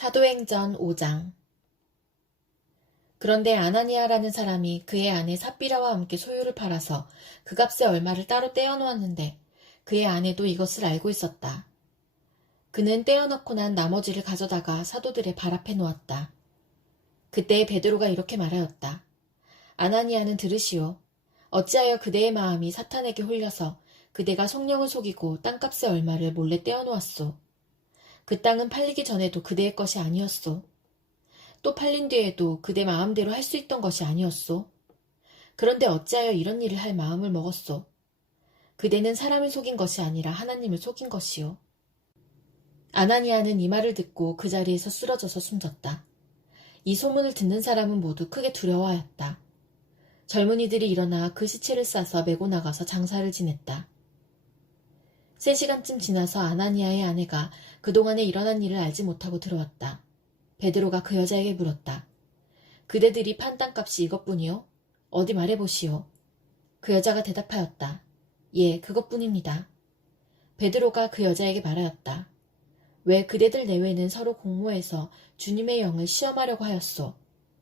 사도행전 5장. 그런데 아나니아라는 사람이 그의 아내 삽비라와 함께 소유를 팔아서 그 값의 얼마를 따로 떼어놓았는데 그의 아내도 이것을 알고 있었다. 그는 떼어놓고 난 나머지를 가져다가 사도들의 발 앞에 놓았다. 그때 베드로가 이렇게 말하였다. 아나니아는 들으시오. 어찌하여 그대의 마음이 사탄에게 홀려서 그대가 성령을 속이고 땅값의 얼마를 몰래 떼어놓았소. 그 땅은 팔리기 전에도 그대의 것이 아니었소. 또 팔린 뒤에도 그대 마음대로 할 수 있던 것이 아니었소. 그런데 어찌하여 이런 일을 할 마음을 먹었소. 그대는 사람을 속인 것이 아니라 하나님을 속인 것이오. 아나니아는 이 말을 듣고 그 자리에서 쓰러져서 숨졌다. 이 소문을 듣는 사람은 모두 크게 두려워하였다. 젊은이들이 일어나 그 시체를 싸서 메고 나가서 장사를 지냈다. 3시간쯤 지나서 아나니아의 아내가 그동안에 일어난 일을 알지 못하고 들어왔다. 베드로가 그 여자에게 물었다. 그대들이 판 땅값이 이것뿐이요? 어디 말해보시오. 그 여자가 대답하였다. 예, 그것뿐입니다. 베드로가 그 여자에게 말하였다. 왜 그대들 내외는 서로 공모해서 주님의 영을 시험하려고 하였소.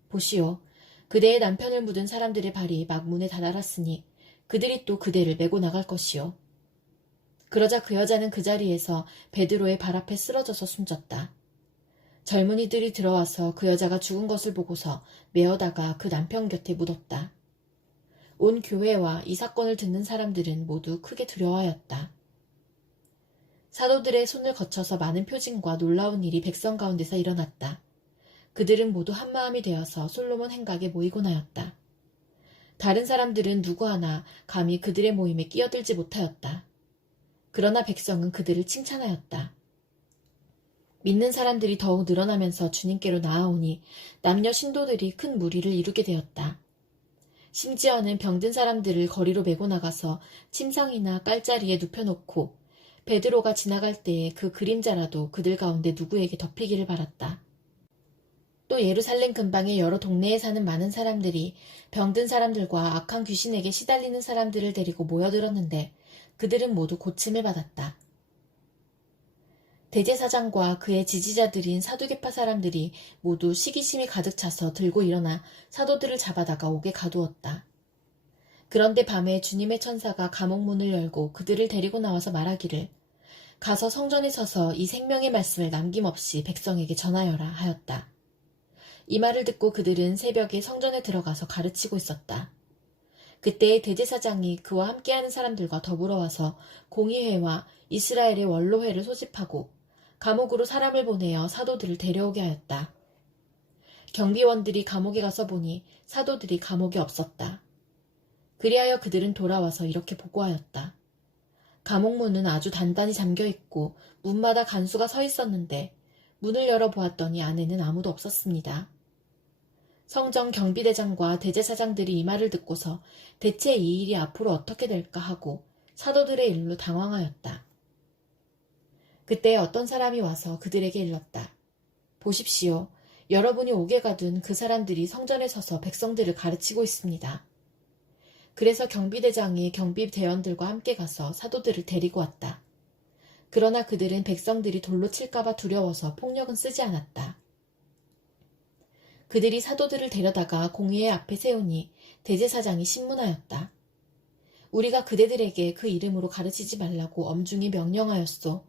보시오. 그대의 남편을 묻은 사람들의 발이 막 문에 다다랐으니 그들이 또 그대를 메고 나갈 것이오. 그러자 그 여자는 그 자리에서 베드로의 발 앞에 쓰러져서 숨졌다. 젊은이들이 들어와서 그 여자가 죽은 것을 보고서 메어다가 그 남편 곁에 묻었다. 온 교회와 이 사건을 듣는 사람들은 모두 크게 두려워하였다. 사도들의 손을 거쳐서 많은 표징과 놀라운 일이 백성 가운데서 일어났다. 그들은 모두 한마음이 되어서 솔로몬 행각에 모이곤 하였다. 다른 사람들은 누구 하나 감히 그들의 모임에 끼어들지 못하였다. 그러나 백성은 그들을 칭찬하였다. 믿는 사람들이 더욱 늘어나면서 주님께로 나아오니 남녀 신도들이 큰 무리를 이루게 되었다. 심지어는 병든 사람들을 거리로 메고 나가서 침상이나 깔자리에 눕혀놓고 베드로가 지나갈 때에 그 그림자라도 그들 가운데 누구에게 덮이기를 바랐다. 또 예루살렘 근방의 여러 동네에 사는 많은 사람들이 병든 사람들과 악한 귀신에게 시달리는 사람들을 데리고 모여들었는데 그들은 모두 고침을 받았다. 대제사장과 그의 지지자들인 사두개파 사람들이 모두 시기심이 가득 차서 들고 일어나 사도들을 잡아다가 옥에 가두었다. 그런데 밤에 주님의 천사가 감옥 문을 열고 그들을 데리고 나와서 말하기를 가서 성전에 서서 이 생명의 말씀을 남김없이 백성에게 전하여라 하였다. 이 말을 듣고 그들은 새벽에 성전에 들어가서 가르치고 있었다. 그때의 대제사장이 그와 함께하는 사람들과 더불어 와서 공의회와 이스라엘의 원로회를 소집하고 감옥으로 사람을 보내어 사도들을 데려오게 하였다. 경비원들이 감옥에 가서 보니 사도들이 감옥에 없었다. 그리하여 그들은 돌아와서 이렇게 보고하였다. 감옥 문은 아주 단단히 잠겨 있고 문마다 간수가 서 있었는데 문을 열어보았더니 안에는 아무도 없었습니다. 성전 경비대장과 대제사장들이 이 말을 듣고서 대체 이 일이 앞으로 어떻게 될까 하고 사도들의 일로 당황하였다. 그때 어떤 사람이 와서 그들에게 일렀다. 보십시오. 여러분이 옥에 가둔 그 사람들이 성전에 서서 백성들을 가르치고 있습니다. 그래서 경비대장이 경비대원들과 함께 가서 사도들을 데리고 왔다. 그러나 그들은 백성들이 돌로 칠까봐 두려워서 폭력은 쓰지 않았다. 그들이 사도들을 데려다가 공의회 앞에 세우니 대제사장이 신문하였다. 우리가 그대들에게 그 이름으로 가르치지 말라고 엄중히 명령하였소.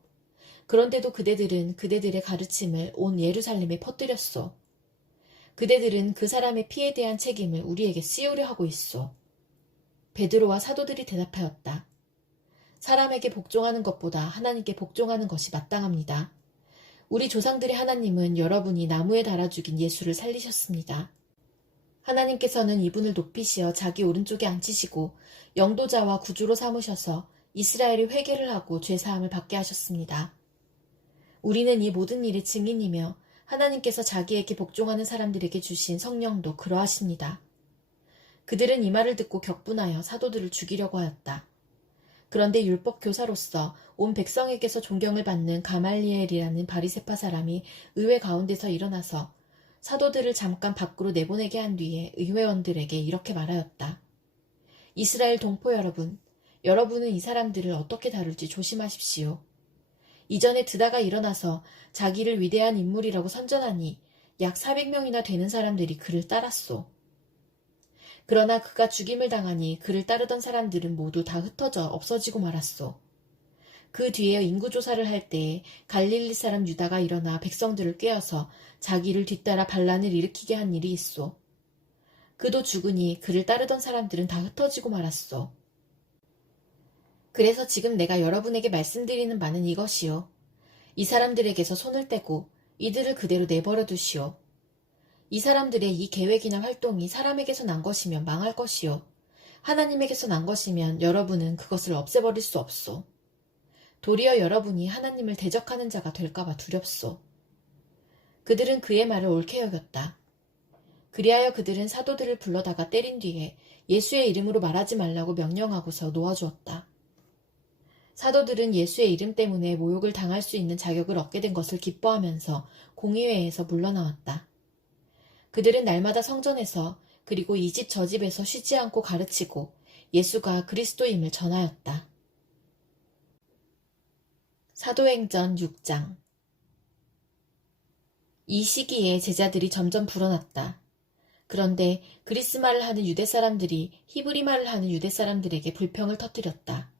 그런데도 그대들은 그대들의 가르침을 온 예루살렘에 퍼뜨렸소. 그대들은 그 사람의 피에 대한 책임을 우리에게 씌우려 하고 있소. 베드로와 사도들이 대답하였다. 사람에게 복종하는 것보다 하나님께 복종하는 것이 마땅합니다. 우리 조상들의 하나님은 여러분이 나무에 달아 죽인 예수를 살리셨습니다. 하나님께서는 이분을 높이시어 자기 오른쪽에 앉히시고 영도자와 구주로 삼으셔서 이스라엘이 회개를 하고 죄사함을 받게 하셨습니다. 우리는 이 모든 일의 증인이며 하나님께서 자기에게 복종하는 사람들에게 주신 성령도 그러하십니다. 그들은 이 말을 듣고 격분하여 사도들을 죽이려고 하였다. 그런데 율법 교사로서 온 백성에게서 존경을 받는 가말리엘이라는 바리새파 사람이 의회 가운데서 일어나서 사도들을 잠깐 밖으로 내보내게 한 뒤에 의회원들에게 이렇게 말하였다. 이스라엘 동포 여러분, 여러분은 이 사람들을 어떻게 다룰지 조심하십시오. 이전에 드다가 일어나서 자기를 위대한 인물이라고 선전하니 약 400명이나 되는 사람들이 그를 따랐소. 그러나 그가 죽임을 당하니 그를 따르던 사람들은 모두 다 흩어져 없어지고 말았소. 그 뒤에 인구조사를 할 때에 갈릴리 사람 유다가 일어나 백성들을 꾀어서 자기를 뒤따라 반란을 일으키게 한 일이 있소. 그도 죽으니 그를 따르던 사람들은 다 흩어지고 말았소. 그래서 지금 내가 여러분에게 말씀드리는 바는 이것이요. 이 사람들에게서 손을 떼고 이들을 그대로 내버려 두시오. 이 사람들의 이 계획이나 활동이 사람에게서 난 것이면 망할 것이요. 하나님에게서 난 것이면 여러분은 그것을 없애버릴 수 없소. 도리어 여러분이 하나님을 대적하는 자가 될까봐 두렵소. 그들은 그의 말을 옳게 여겼다. 그리하여 그들은 사도들을 불러다가 때린 뒤에 예수의 이름으로 말하지 말라고 명령하고서 놓아주었다. 사도들은 예수의 이름 때문에 모욕을 당할 수 있는 자격을 얻게 된 것을 기뻐하면서 공의회에서 물러나왔다. 그들은 날마다 성전에서 그리고 이 집 저 집에서 쉬지 않고 가르치고 예수가 그리스도임을 전하였다. 사도행전 6장. 이 시기에 제자들이 점점 불어났다. 그런데 그리스말을 하는 유대 사람들이 히브리말을 하는 유대 사람들에게 불평을 터뜨렸다.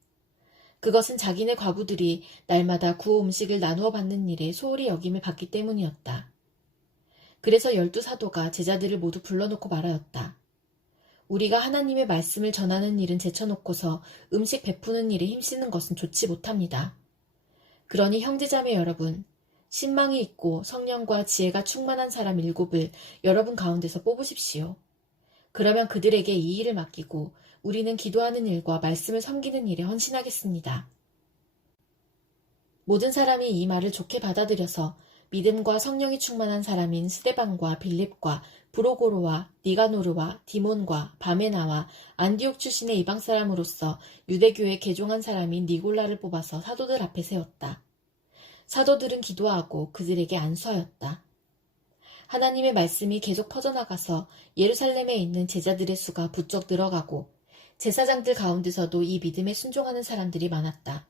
그것은 자기네 과부들이 날마다 구호 음식을 나누어 받는 일에 소홀히 여김을 받기 때문이었다. 그래서 12사도가 제자들을 모두 불러놓고 말하였다. 우리가 하나님의 말씀을 전하는 일은 제쳐놓고서 음식 베푸는 일에 힘쓰는 것은 좋지 못합니다. 그러니 형제자매 여러분, 신망이 있고 성령과 지혜가 충만한 사람 7을 여러분 가운데서 뽑으십시오. 그러면 그들에게 이 일을 맡기고 우리는 기도하는 일과 말씀을 섬기는 일에 헌신하겠습니다. 모든 사람이 이 말을 좋게 받아들여서 믿음과 성령이 충만한 사람인 스데반과 빌립과 브로고로와 니가노르와 디몬과 바메나와 안디옥 출신의 이방 사람으로서 유대교에 개종한 사람인 니골라를 뽑아서 사도들 앞에 세웠다. 사도들은 기도하고 그들에게 안수하였다. 하나님의 말씀이 계속 퍼져나가서 예루살렘에 있는 제자들의 수가 부쩍 늘어가고 제사장들 가운데서도 이 믿음에 순종하는 사람들이 많았다.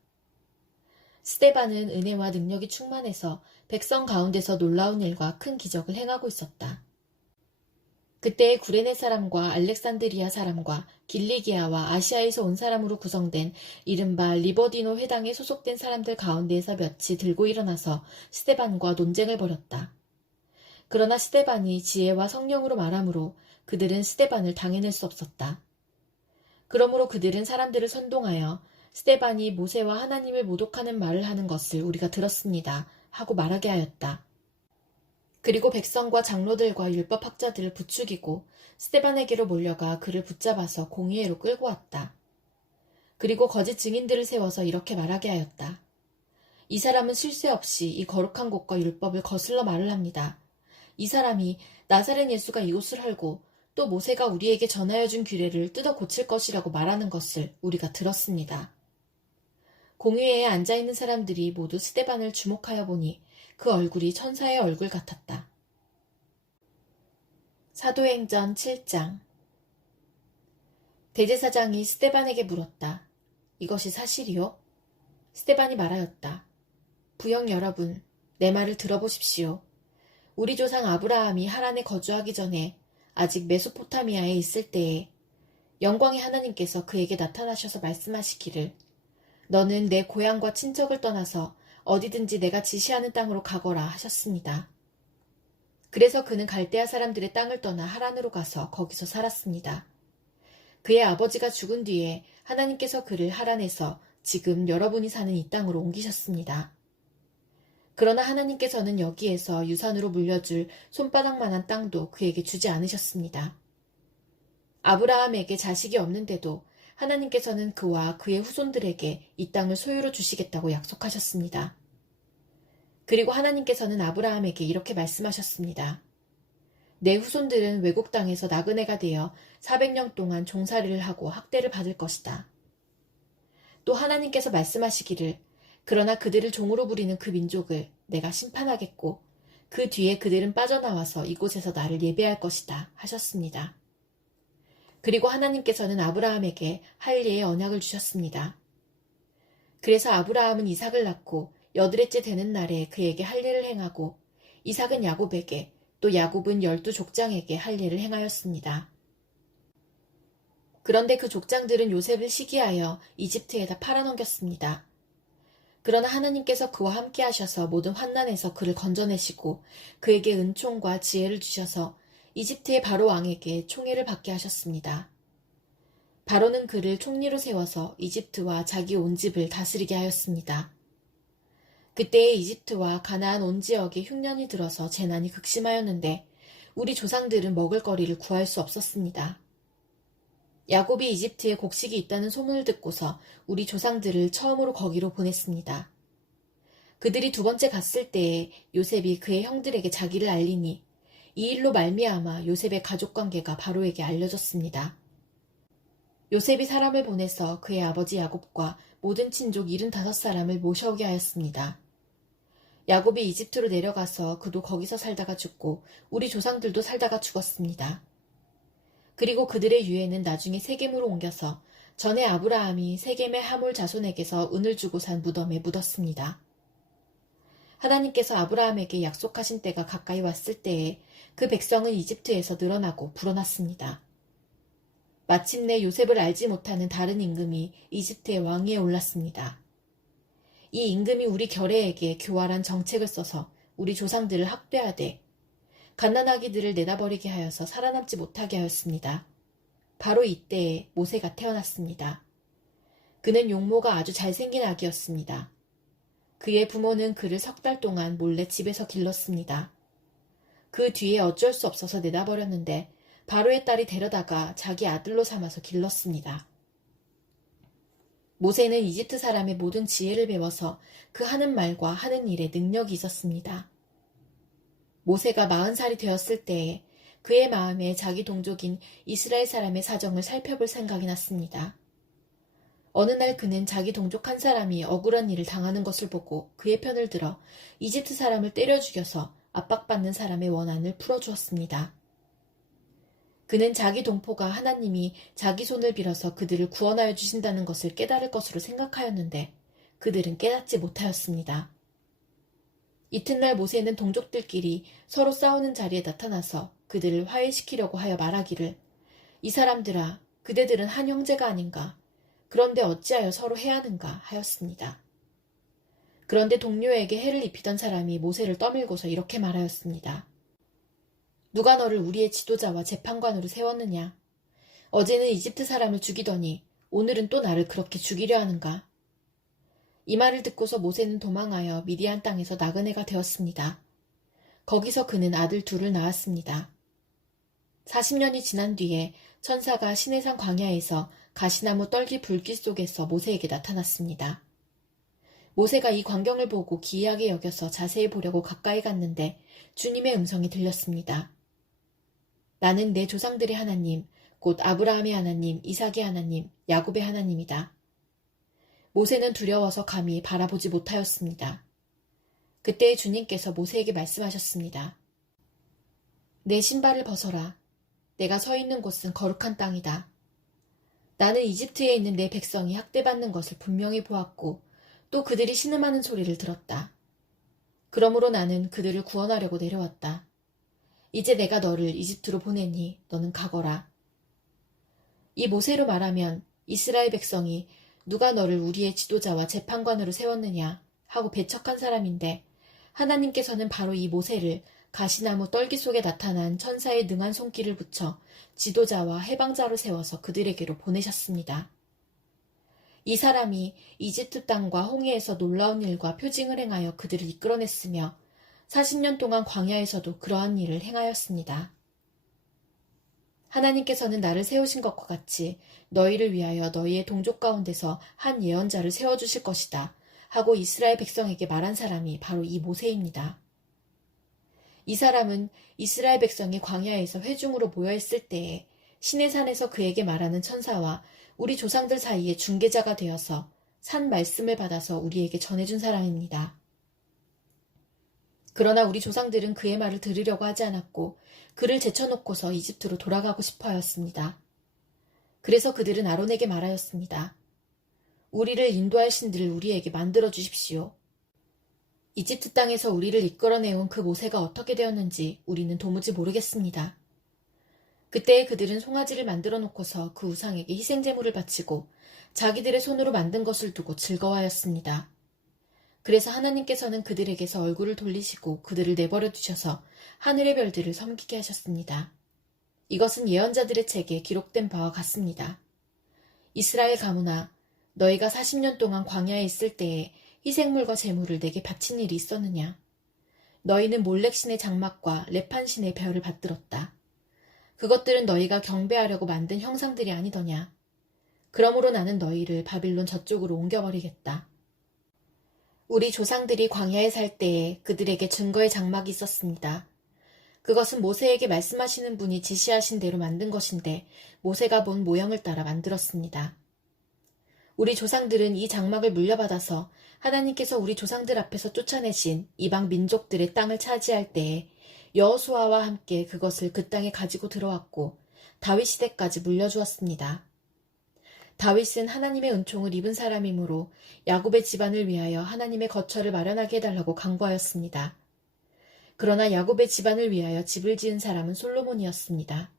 스데반은 은혜와 능력이 충만해서 백성 가운데서 놀라운 일과 큰 기적을 행하고 있었다. 그때의 구레네 사람과 알렉산드리아 사람과 길리기아와 아시아에서 온 사람으로 구성된 이른바 리버디노 회당에 소속된 사람들 가운데에서 몇이 들고 일어나서 스데반과 논쟁을 벌였다. 그러나 스데반이 지혜와 성령으로 말하므로 그들은 스데반을 당해낼 수 없었다. 그러므로 그들은 사람들을 선동하여 스데반이 모세와 하나님을 모독하는 말을 하는 것을 우리가 들었습니다 하고 말하게 하였다. 그리고 백성과 장로들과 율법학자들을 부추기고 스데반에게로 몰려가 그를 붙잡아서 공의회로 끌고 왔다. 그리고 거짓 증인들을 세워서 이렇게 말하게 하였다. 이 사람은 쉴 새 없이 이 거룩한 곳과 율법을 거슬러 말을 합니다. 이 사람이 나사렛 예수가 이곳을 헐고 또 모세가 우리에게 전하여 준 규례를 뜯어 고칠 것이라고 말하는 것을 우리가 들었습니다. 공의회에 앉아있는 사람들이 모두 스데반을 주목하여 보니 그 얼굴이 천사의 얼굴 같았다. 사도행전 7장. 대제사장이 스데반에게 물었다. 이것이 사실이요? 스데반이 말하였다. 부영 여러분, 내 말을 들어보십시오. 우리 조상 아브라함이 하란에 거주하기 전에 아직 메소포타미아에 있을 때에 영광의 하나님께서 그에게 나타나셔서 말씀하시기를 너는 내 고향과 친척을 떠나서 어디든지 내가 지시하는 땅으로 가거라 하셨습니다. 그래서 그는 갈대아 사람들의 땅을 떠나 하란으로 가서 거기서 살았습니다. 그의 아버지가 죽은 뒤에 하나님께서 그를 하란에서 지금 여러분이 사는 이 땅으로 옮기셨습니다. 그러나 하나님께서는 여기에서 유산으로 물려줄 손바닥만한 땅도 그에게 주지 않으셨습니다. 아브라함에게 자식이 없는데도 하나님께서는 그와 그의 후손들에게 이 땅을 소유로 주시겠다고 약속하셨습니다. 그리고 하나님께서는 아브라함에게 이렇게 말씀하셨습니다. 내 후손들은 외국 땅에서 나그네가 되어 400년 동안 종살이를 하고 학대를 받을 것이다. 또 하나님께서 말씀하시기를 그러나 그들을 종으로 부리는 그 민족을 내가 심판하겠고 그 뒤에 그들은 빠져나와서 이곳에서 나를 예배할 것이다 하셨습니다. 그리고 하나님께서는 아브라함에게 할례의 언약을 주셨습니다. 그래서 아브라함은 이삭을 낳고 8일째 되는 날에 그에게 할 일을 행하고 이삭은 야곱에게 또 야곱은 12족장에게 할 일을 행하였습니다. 그런데 그 족장들은 요셉을 시기하여 이집트에다 팔아넘겼습니다. 그러나 하나님께서 그와 함께 하셔서 모든 환난에서 그를 건져내시고 그에게 은총과 지혜를 주셔서 이집트의 바로 왕에게 총애를 받게 하셨습니다. 바로는 그를 총리로 세워서 이집트와 자기 온 집을 다스리게 하였습니다. 그때에 이집트와 가나안 온 지역에 흉년이 들어서 재난이 극심하였는데 우리 조상들은 먹을 거리를 구할 수 없었습니다. 야곱이 이집트에 곡식이 있다는 소문을 듣고서 우리 조상들을 처음으로 거기로 보냈습니다. 그들이 2번째 갔을 때에 요셉이 그의 형들에게 자기를 알리니 이 일로 말미암아 요셉의 가족관계가 바로에게 알려졌습니다. 요셉이 사람을 보내서 그의 아버지 야곱과 모든 친족 75사람을 모셔오게 하였습니다. 야곱이 이집트로 내려가서 그도 거기서 살다가 죽고 우리 조상들도 살다가 죽었습니다. 그리고 그들의 유해는 나중에 세겜으로 옮겨서 전에 아브라함이 세겜의 하몰 자손에게서 은을 주고 산 무덤에 묻었습니다. 하나님께서 아브라함에게 약속하신 때가 가까이 왔을 때에 그 백성은 이집트에서 늘어나고 불어났습니다. 마침내 요셉을 알지 못하는 다른 임금이 이집트의 왕위에 올랐습니다. 이 임금이 우리 결례에게 교활한 정책을 써서 우리 조상들을 학대하되 갓난아기들을 내다버리게 하여서 살아남지 못하게 하였습니다. 바로 이때에 모세가 태어났습니다. 그는 용모가 아주 잘생긴 아기였습니다. 그의 부모는 그를 3달 동안 몰래 집에서 길렀습니다. 그 뒤에 어쩔 수 없어서 내다버렸는데 바로의 딸이 데려다가 자기 아들로 삼아서 길렀습니다. 모세는 이집트 사람의 모든 지혜를 배워서 그 하는 말과 하는 일에 능력이 있었습니다. 모세가 40살이 되었을 때에 그의 마음에 자기 동족인 이스라엘 사람의 사정을 살펴볼 생각이 났습니다. 어느 날 그는 자기 동족 한 사람이 억울한 일을 당하는 것을 보고 그의 편을 들어 이집트 사람을 때려 죽여서 압박받는 사람의 원한을 풀어주었습니다. 그는 자기 동포가 하나님이 자기 손을 빌어서 그들을 구원하여 주신다는 것을 깨달을 것으로 생각하였는데 그들은 깨닫지 못하였습니다. 이튿날 모세는 동족들끼리 서로 싸우는 자리에 나타나서 그들을 화해시키려고 하여 말하기를 이 사람들아 그대들은 한 형제가 아닌가 그런데 어찌하여 서로 해하는가 하였습니다. 그런데 동료에게 해를 입히던 사람이 모세를 떠밀고서 이렇게 말하였습니다. 누가 너를 우리의 지도자와 재판관으로 세웠느냐? 어제는 이집트 사람을 죽이더니 오늘은 또 나를 그렇게 죽이려 하는가? 이 말을 듣고서 모세는 도망하여 미디안 땅에서 나그네가 되었습니다. 거기서 그는 아들 2을 낳았습니다. 40년이 지난 뒤에 천사가 시내산 광야에서 가시나무 떨기 불길 속에서 모세에게 나타났습니다. 모세가 이 광경을 보고 기이하게 여겨서 자세히 보려고 가까이 갔는데 주님의 음성이 들렸습니다. 나는 내 조상들의 하나님, 곧 아브라함의 하나님, 이삭의 하나님, 야곱의 하나님이다. 모세는 두려워서 감히 바라보지 못하였습니다. 그때 주님께서 모세에게 말씀하셨습니다. 내 신발을 벗어라. 내가 서 있는 곳은 거룩한 땅이다. 나는 이집트에 있는 내 백성이 학대받는 것을 분명히 보았고 또 그들이 신음하는 소리를 들었다. 그러므로 나는 그들을 구원하려고 내려왔다. 이제 내가 너를 이집트로 보내니 너는 가거라. 이 모세로 말하면 이스라엘 백성이 누가 너를 우리의 지도자와 재판관으로 세웠느냐 하고 배척한 사람인데 하나님께서는 바로 이 모세를 가시나무 떨기 속에 나타난 천사의 능한 손길을 붙여 지도자와 해방자로 세워서 그들에게로 보내셨습니다. 이 사람이 이집트 땅과 홍해에서 놀라운 일과 표징을 행하여 그들을 이끌어냈으며 40년 동안 광야에서도 그러한 일을 행하였습니다. 하나님께서는 나를 세우신 것과 같이 너희를 위하여 너희의 동족 가운데서 한 예언자를 세워주실 것이다 하고 이스라엘 백성에게 말한 사람이 바로 이 모세입니다. 이 사람은 이스라엘 백성이 광야에서 회중으로 모여있을 때에 시내산에서 그에게 말하는 천사와 우리 조상들 사이에 중개자가 되어서 산 말씀을 받아서 우리에게 전해준 사람입니다. 그러나 우리 조상들은 그의 말을 들으려고 하지 않았고 그를 제쳐놓고서 이집트로 돌아가고 싶어 하였습니다. 그래서 그들은 아론에게 말하였습니다. 우리를 인도할 신들을 우리에게 만들어 주십시오. 이집트 땅에서 우리를 이끌어내온 그 모세가 어떻게 되었는지 우리는 도무지 모르겠습니다. 그때 그들은 송아지를 만들어 놓고서 그 우상에게 희생제물을 바치고 자기들의 손으로 만든 것을 두고 즐거워하였습니다. 그래서 하나님께서는 그들에게서 얼굴을 돌리시고 그들을 내버려 두셔서 하늘의 별들을 섬기게 하셨습니다. 이것은 예언자들의 책에 기록된 바와 같습니다. 이스라엘 가문아, 너희가 40년 동안 광야에 있을 때에 희생물과 제물을 내게 바친 일이 있었느냐? 너희는 몰렉신의 장막과 레판신의 별을 받들었다. 그것들은 너희가 경배하려고 만든 형상들이 아니더냐? 그러므로 나는 너희를 바빌론 저쪽으로 옮겨버리겠다. 우리 조상들이 광야에 살 때에 그들에게 증거의 장막이 있었습니다. 그것은 모세에게 말씀하시는 분이 지시하신 대로 만든 것인데 모세가 본 모형을 따라 만들었습니다. 우리 조상들은 이 장막을 물려받아서 하나님께서 우리 조상들 앞에서 쫓아내신 이방 민족들의 땅을 차지할 때에 여호수아와 함께 그것을 그 땅에 가지고 들어왔고 다윗 시대까지 물려주었습니다. 다윗은 하나님의 은총을 입은 사람이므로 야곱의 집안을 위하여 하나님의 거처를 마련하게 해달라고 간구하였습니다. 그러나 야곱의 집안을 위하여 집을 지은 사람은 솔로몬이었습니다.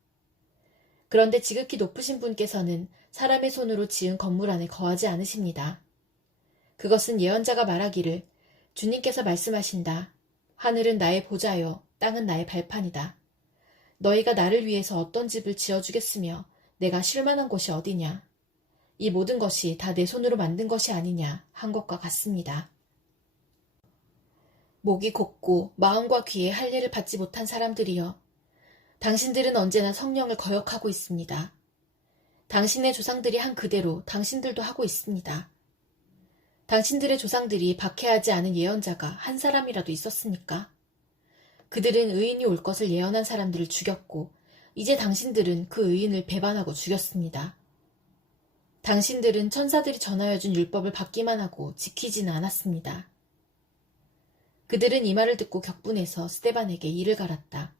그런데 지극히 높으신 분께서는 사람의 손으로 지은 건물 안에 거하지 않으십니다. 그것은 예언자가 말하기를 주님께서 말씀하신다. 하늘은 나의 보좌요 땅은 나의 발판이다. 너희가 나를 위해서 어떤 집을 지어주겠으며 내가 쉴 만한 곳이 어디냐. 이 모든 것이 다 내 손으로 만든 것이 아니냐 한 것과 같습니다. 목이 곧고 마음과 귀에 할례를 받지 못한 사람들이여, 당신들은 언제나 성령을 거역하고 있습니다. 당신의 조상들이 한 그대로 당신들도 하고 있습니다. 당신들의 조상들이 박해하지 않은 예언자가 한 사람이라도 있었습니까? 그들은 의인이 올 것을 예언한 사람들을 죽였고 이제 당신들은 그 의인을 배반하고 죽였습니다. 당신들은 천사들이 전하여준 율법을 받기만 하고 지키지는 않았습니다. 그들은 이 말을 듣고 격분해서 스데반에게 이를 갈았다.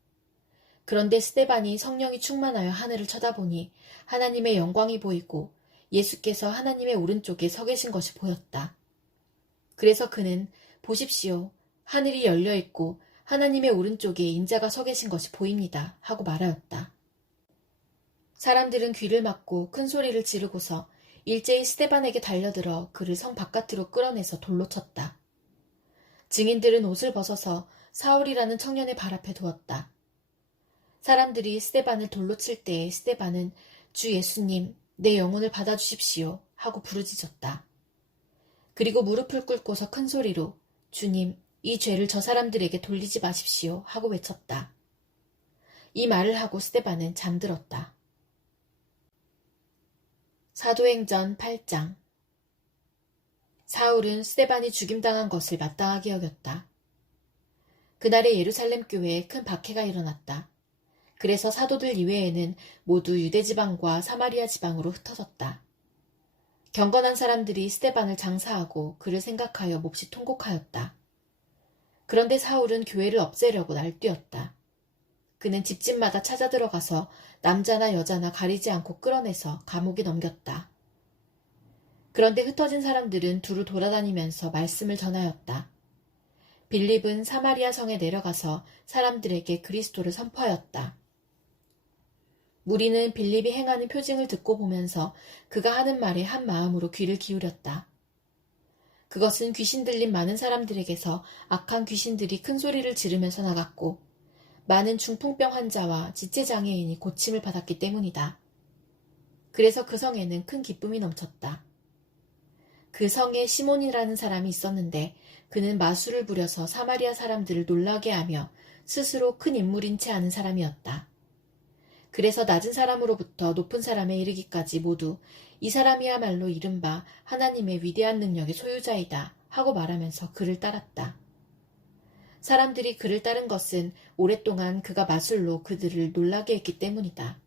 그런데 스데반이 성령이 충만하여 하늘을 쳐다보니 하나님의 영광이 보이고 예수께서 하나님의 오른쪽에 서 계신 것이 보였다. 그래서 그는 보십시오. 하늘이 열려 있고 하나님의 오른쪽에 인자가 서 계신 것이 보입니다. 하고 말하였다. 사람들은 귀를 막고 큰 소리를 지르고서 일제히 스데반에게 달려들어 그를 성 바깥으로 끌어내서 돌로 쳤다. 증인들은 옷을 벗어서 사울이라는 청년의 발 앞에 두었다. 사람들이 스데반을 돌로 칠 때에 스데반은 주 예수님, 내 영혼을 받아주십시오 하고 부르짖었다. 그리고 무릎을 꿇고서 큰 소리로 주님, 이 죄를 저 사람들에게 돌리지 마십시오 하고 외쳤다. 이 말을 하고 스데반은 잠들었다. 사도행전 8장. 사울은 스데반이 죽임당한 것을 마땅하게 여겼다. 그날의 예루살렘 교회에 큰 박해가 일어났다. 그래서 사도들 이외에는 모두 유대 지방과 사마리아 지방으로 흩어졌다. 경건한 사람들이 스데반을 장사하고 그를 생각하여 몹시 통곡하였다. 그런데 사울은 교회를 없애려고 날뛰었다. 그는 집집마다 찾아 들어가서 남자나 여자나 가리지 않고 끌어내서 감옥에 넘겼다. 그런데 흩어진 사람들은 두루 돌아다니면서 말씀을 전하였다. 빌립은 사마리아 성에 내려가서 사람들에게 그리스도를 선포하였다. 무리는 빌립이 행하는 표징을 듣고 보면서 그가 하는 말에 한 마음으로 귀를 기울였다. 그것은 귀신 들린 많은 사람들에게서 악한 귀신들이 큰 소리를 지르면서 나갔고 많은 중풍병 환자와 지체장애인이 고침을 받았기 때문이다. 그래서 그 성에는 큰 기쁨이 넘쳤다. 그 성에 시몬이라는 사람이 있었는데 그는 마술을 부려서 사마리아 사람들을 놀라게 하며 스스로 큰 인물인 채 하는 사람이었다. 그래서 낮은 사람으로부터 높은 사람에 이르기까지 모두 이 사람이야말로 이른바 하나님의 위대한 능력의 소유자이다 하고 말하면서 그를 따랐다. 사람들이 그를 따른 것은 오랫동안 그가 마술로 그들을 놀라게 했기 때문이다.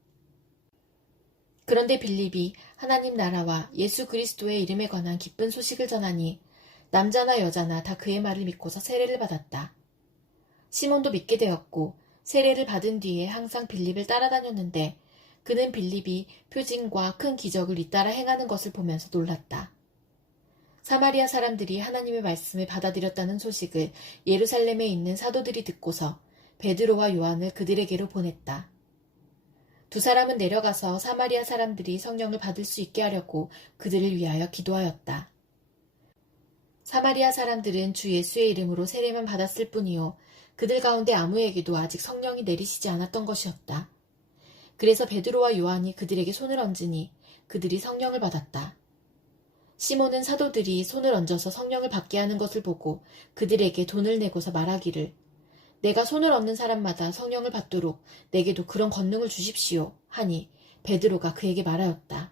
그런데 빌립이 하나님 나라와 예수 그리스도의 이름에 관한 기쁜 소식을 전하니 남자나 여자나 다 그의 말을 믿고서 세례를 받았다. 시몬도 믿게 되었고 세례를 받은 뒤에 항상 빌립을 따라다녔는데 그는 빌립이 표징과 큰 기적을 잇따라 행하는 것을 보면서 놀랐다. 사마리아 사람들이 하나님의 말씀을 받아들였다는 소식을 예루살렘에 있는 사도들이 듣고서 베드로와 요한을 그들에게로 보냈다. 두 사람은 내려가서 사마리아 사람들이 성령을 받을 수 있게 하려고 그들을 위하여 기도하였다. 사마리아 사람들은 주 예수의 이름으로 세례만 받았을 뿐이요 그들 가운데 아무에게도 아직 성령이 내리시지 않았던 것이었다. 그래서 베드로와 요한이 그들에게 손을 얹으니 그들이 성령을 받았다. 시몬은 사도들이 손을 얹어서 성령을 받게 하는 것을 보고 그들에게 돈을 내고서 말하기를 내가 손을 얹는 사람마다 성령을 받도록 내게도 그런 권능을 주십시오 하니 베드로가 그에게 말하였다.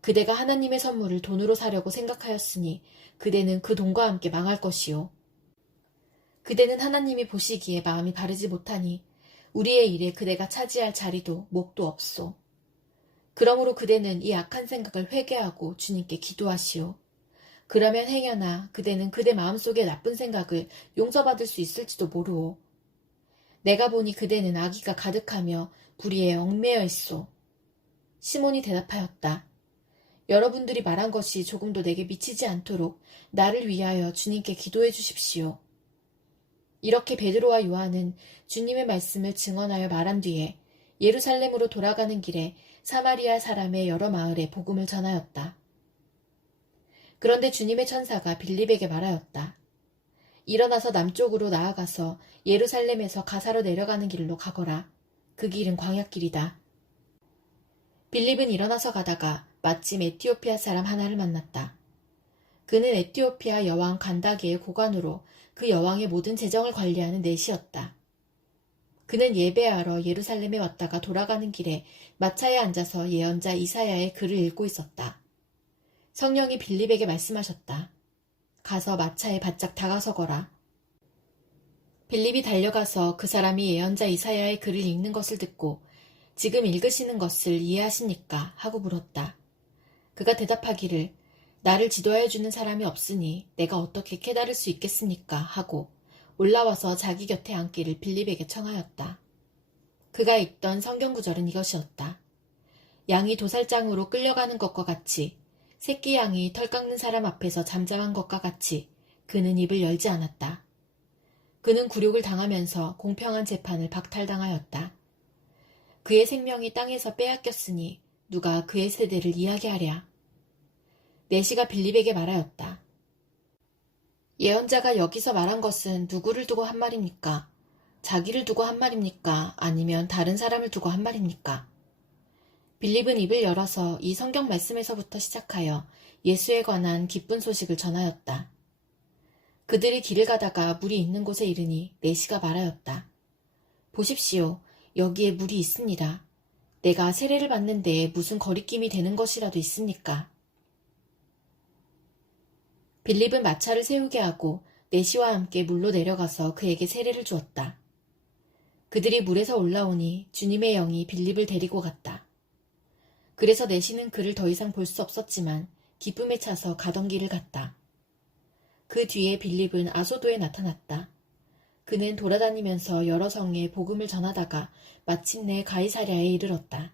그대가 하나님의 선물을 돈으로 사려고 생각하였으니 그대는 그 돈과 함께 망할 것이요. 그대는 하나님이 보시기에 마음이 바르지 못하니 우리의 일에 그대가 차지할 자리도 몫도 없소. 그러므로 그대는 이 악한 생각을 회개하고 주님께 기도하시오. 그러면 행여나 그대는 그대 마음속의 나쁜 생각을 용서받을 수 있을지도 모르오. 내가 보니 그대는 악의가 가득하며 불의에 얽매여 있소. 시몬이 대답하였다. 여러분들이 말한 것이 조금도 내게 미치지 않도록 나를 위하여 주님께 기도해 주십시오. 이렇게 베드로와 요한은 주님의 말씀을 증언하여 말한 뒤에 예루살렘으로 돌아가는 길에 사마리아 사람의 여러 마을에 복음을 전하였다. 그런데 주님의 천사가 빌립에게 말하였다. 일어나서 남쪽으로 나아가서 예루살렘에서 가사로 내려가는 길로 가거라. 그 길은 광야길이다. 빌립은 일어나서 가다가 마침 에티오피아 사람 하나를 만났다. 그는 에티오피아 여왕 간다게의 고관으로 그 여왕의 모든 재정을 관리하는 내시였다. 그는 예배하러 예루살렘에 왔다가 돌아가는 길에 마차에 앉아서 예언자 이사야의 글을 읽고 있었다. 성령이 빌립에게 말씀하셨다. 가서 마차에 바짝 다가서거라. 빌립이 달려가서 그 사람이 예언자 이사야의 글을 읽는 것을 듣고 지금 읽으시는 것을 이해하십니까? 하고 물었다. 그가 대답하기를 나를 지도하여 주는 사람이 없으니 내가 어떻게 깨달을 수 있겠습니까? 하고 올라와서 자기 곁에 앉기를 빌립에게 청하였다. 그가 읽던 성경구절은 이것이었다. 양이 도살장으로 끌려가는 것과 같이 새끼 양이 털 깎는 사람 앞에서 잠잠한 것과 같이 그는 입을 열지 않았다. 그는 굴욕을 당하면서 공평한 재판을 박탈당하였다. 그의 생명이 땅에서 빼앗겼으니 누가 그의 세대를 이야기하랴. 내시가 빌립에게 말하였다. 예언자가 여기서 말한 것은 누구를 두고 한 말입니까? 자기를 두고 한 말입니까? 아니면 다른 사람을 두고 한 말입니까? 빌립은 입을 열어서 이 성경 말씀에서부터 시작하여 예수에 관한 기쁜 소식을 전하였다. 그들이 길을 가다가 물이 있는 곳에 이르니 내시가 말하였다. 보십시오. 여기에 물이 있습니다. 내가 세례를 받는 데에 무슨 거리낌이 되는 것이라도 있습니까? 빌립은 마차를 세우게 하고 내시와 함께 물로 내려가서 그에게 세례를 주었다. 그들이 물에서 올라오니 주님의 영이 빌립을 데리고 갔다. 그래서 내시는 그를 더 이상 볼 수 없었지만 기쁨에 차서 가던 길을 갔다. 그 뒤에 빌립은 아소도에 나타났다. 그는 돌아다니면서 여러 성에 복음을 전하다가 마침내 가이사랴에 이르렀다.